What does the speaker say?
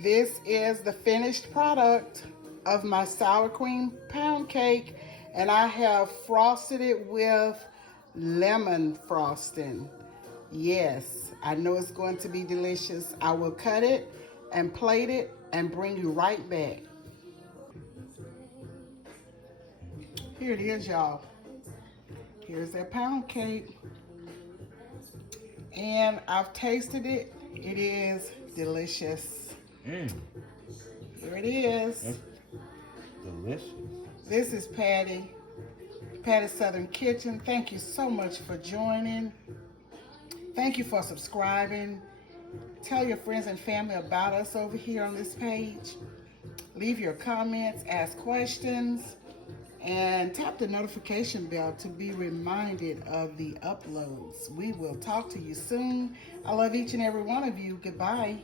This is the finished product of my sour cream pound cake, and I have frosted it with lemon frosting. Yes, I know it's going to be delicious. I will cut it and plate it and bring you right back. Here it is, y'all. Here's that pound cake. And I've tasted it. It is delicious. Here it is. That's delicious. This is Patty's Southern Kitchen. Thank you so much for joining. Thank you for subscribing. Tell your friends and family about us over here on this page. Leave your comments, ask questions, and tap the notification bell to be reminded of the uploads. We will talk to you soon. I love each and every one of you. Goodbye.